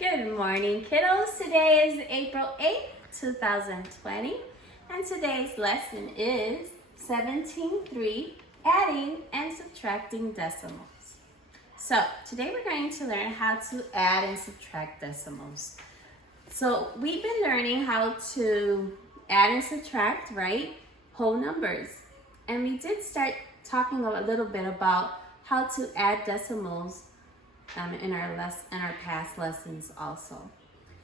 Good morning, kiddos. Today is April 8th, 2020, and today's lesson is 17-3, adding and subtracting decimals. So today we're going to learn how to add and subtract decimals. So we've been learning how to add and subtract, right? Whole numbers. And we did start talking a little bit about how to add decimals in our past lessons also.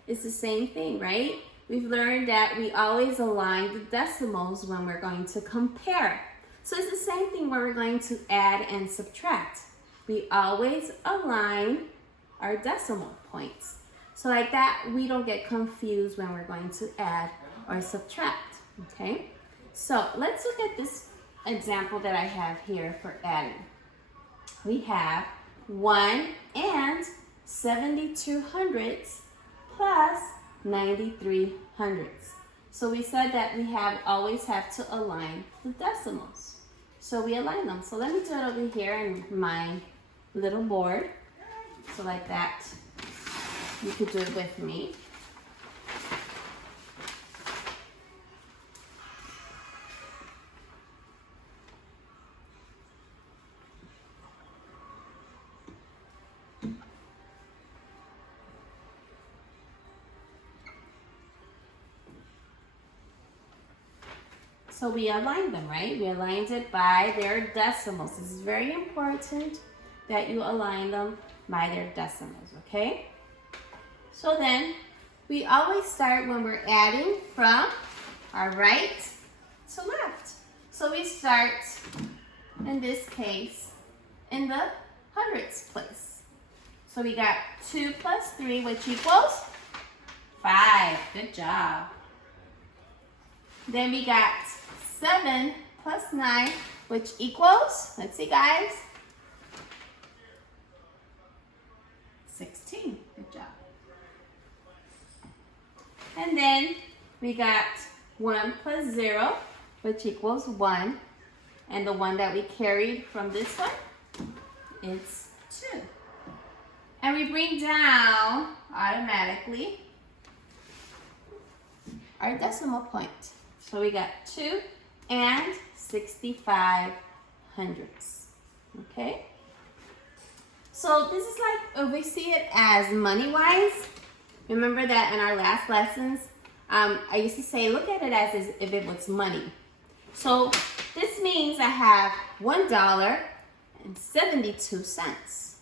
It's the same thing, right? We've learned that we always align the decimals when we're going to compare. So it's the same thing when we're going to add and subtract. We always align our decimal points. So like that, we don't get confused when we're going to add or subtract, okay? So let's look at this example that I have here for adding. We have 1 and 72 hundredths plus 93 hundredths. So we said that we always have to align the decimals. So we align them. So let me do it over here in my little board. So like that, you could do it with me. So we aligned them, right? We aligned it by their decimals. This is very important that you align them by their decimals, okay? So then, we always start when we're adding from our right to left. So we start, in this case, in the hundredths place. So we got 2 plus 3, which equals 5. Good job. Then we got 7 plus 9, which equals, let's see guys, 16. Good job. And then we got 1 plus 0, which equals 1. And the one that we carried from this one is 2. And we bring down automatically our decimal point. So we got 2 and 65 hundredths, okay? So this is like, if we see it as money-wise, remember that in our last lessons, I used to say, look at it as if it was money. So this means I have $1 and 72 cents.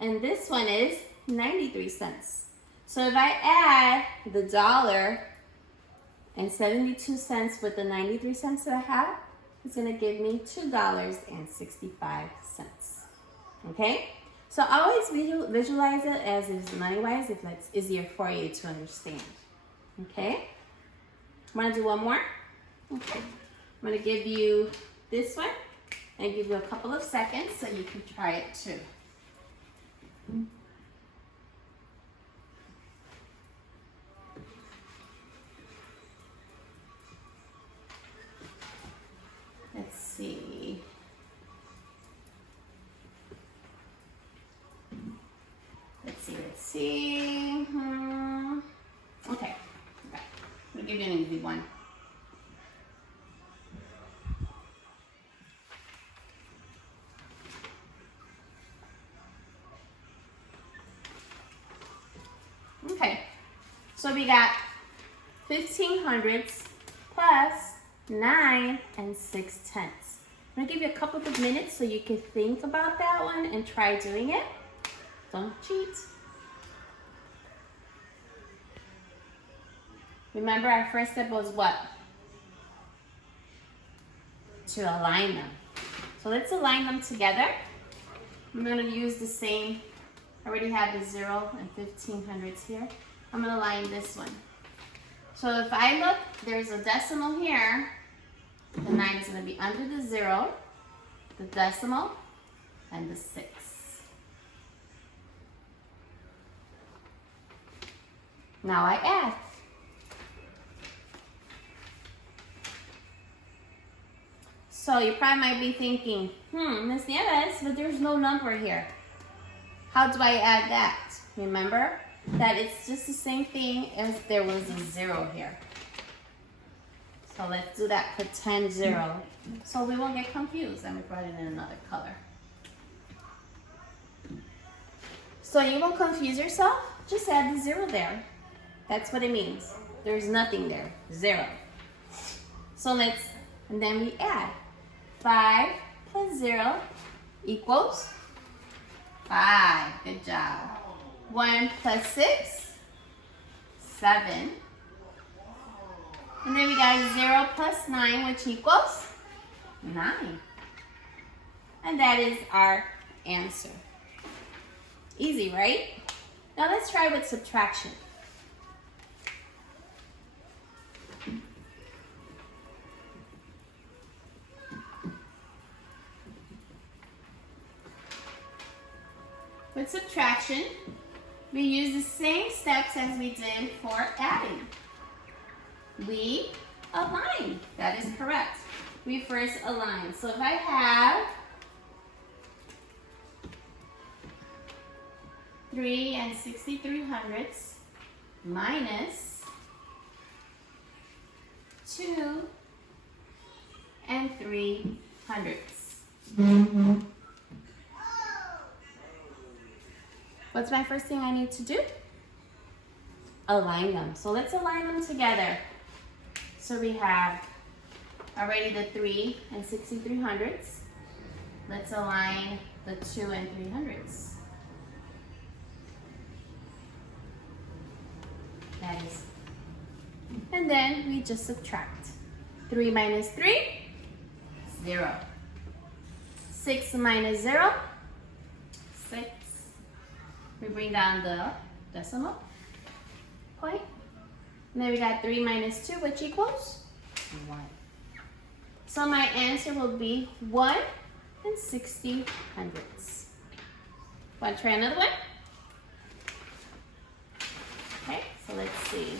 And this one is 93 cents. So if I add the dollar and 72 cents with the 93 cents that I have, it's gonna give me $2.65. Okay? So always visualize it as if it's money-wise, if that's easier for you to understand. Okay? Wanna do one more? Okay. I'm gonna give you this one and give you a couple of seconds so you can try it too. Let's see. Let's see. Okay. I'm gonna give you an easy one. Okay. So we got 15 hundredths plus 9 and 6 tenths. I'm gonna give you a couple of minutes so you can think about that one and try doing it. Don't cheat. Remember, our first step was what? To align them. So let's align them together. I'm gonna use the same, I already have the 0 and 15 hundredths here. I'm gonna align this one. So if I look, there's a decimal here. The 9 is going to be under the 0, the decimal, and the 6. Now I add. So you probably might be thinking, Miss Nieves, but there's no number here. How do I add that? Remember, that it's just the same thing as there was a 0 here. So let's do that pretend 0. So we won't get confused. Let me write it in another color. So you won't confuse yourself, just add the 0 there. That's what it means. There's nothing there, 0. So and then we add. 5 plus 0 equals 5. Good job. 1 plus 6, 7. And then we got 0 plus 9, which equals 9. And that is our answer. Easy, right? Now let's try with subtraction. With subtraction, we use the same steps as we did for adding. We align. That is correct. We first align. So if I have 3 63/100 minus 2 3/100. What's my first thing I need to do? Align them. So let's align them together. So we have already the 3 63/100. Let's align the 2 3/100. That is. And then we just subtract. 3 minus 3, 0. 6 minus 0, 6. We bring down the decimal point. And then we got 3 minus 2, which equals 1. So my answer will be 1 60/100. Want to try another one? Okay, so let's see.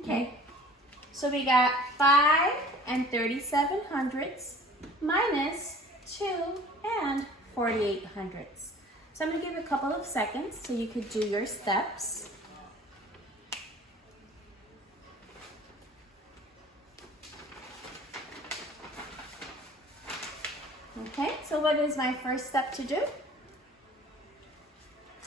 Okay, so we got 5 37/100 minus 2 48/100. So I'm going to give you a couple of seconds so you could do your steps. Okay, so what is my first step to do?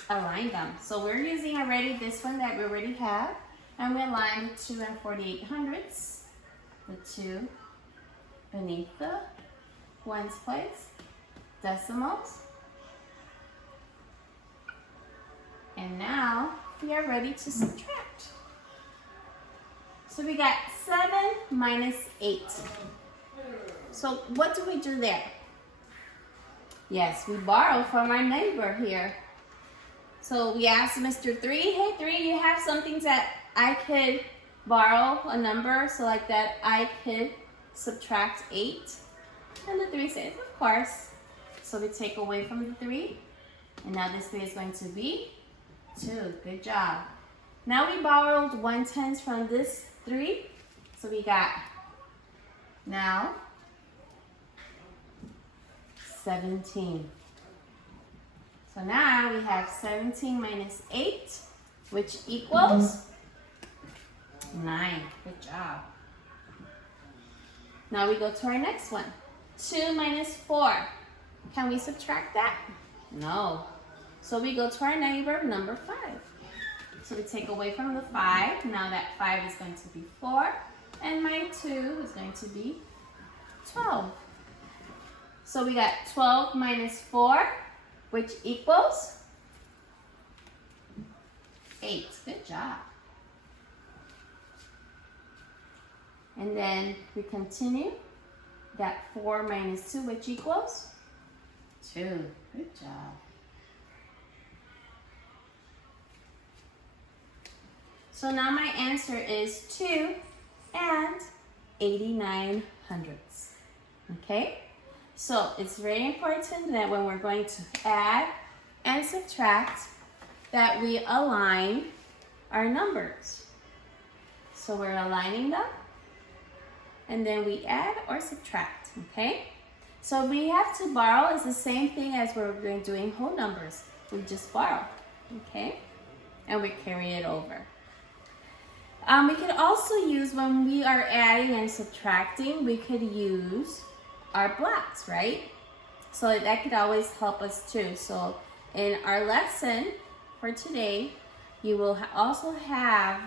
Align them. So we're using already this one that we already have. And we align the 2 48/100, the 2 beneath the ones place, decimals. And now we are ready to subtract. So we got 7 minus 8. So what do we do there? Yes, we borrow from our neighbor here. So we asked Mr. 3, hey 3, you have something that I could borrow a number so like that I could subtract 8? And the 3 says, of course. So we take away from the 3. And now this 3 is going to be 2. Good job. Now we borrowed 1/10 from this 3. So we got now 17. So now we have 17 minus 8, which equals 9. Good job. Now we go to our next one. 2 minus 4. Can we subtract that? No. So we go to our neighbor, number 5. So we take away from the 5. Now that 5 is going to be 4. And my 2 is going to be 12. So we got 12 minus 4, which equals 8. Good job. And then we continue. Got 4 minus 2, which equals 2. Good job. So now my answer is 2 and 89 hundredths. Okay? So it's very important that when we're going to add and subtract, that we align our numbers. So we're aligning them, and then we add or subtract, okay? So we have to borrow is the same thing as we're doing whole numbers. We just borrow, okay? And we carry it over. We could also use, when we are adding and subtracting, we could use our blocks, right? So that could always help us too. So in our lesson for today, you will also have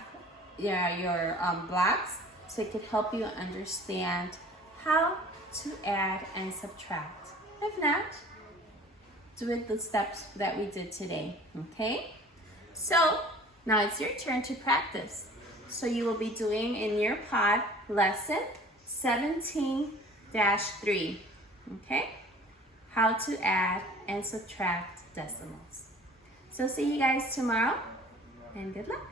your blocks, so it could help you understand how to add and subtract. If not, do it the steps that we did today, okay? So now it's your turn to practice. So you will be doing in your pod lesson 17-3, okay? How to add and subtract decimals. So see you guys tomorrow, and good luck.